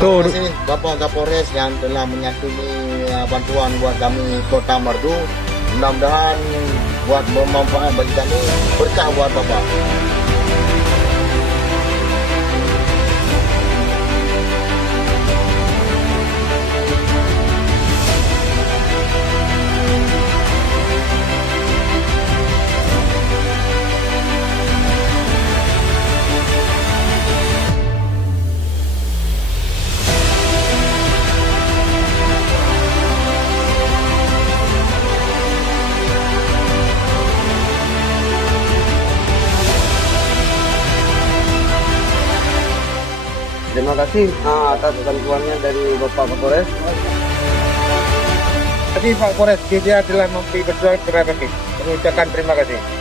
Tuh, Terima kasih Bapak Kapolres yang telah menyatuni bantuan buat kami Kota Merdu. Mudah-mudahan buat bermanfaat bagi kami, berkah buat Bapak. Terima kasih atas bantuannya dari Bapak Kapolres. Terima kasih Pak Polres, dia telah memberi bantuan kepada kami. Mengucapkan terima kasih.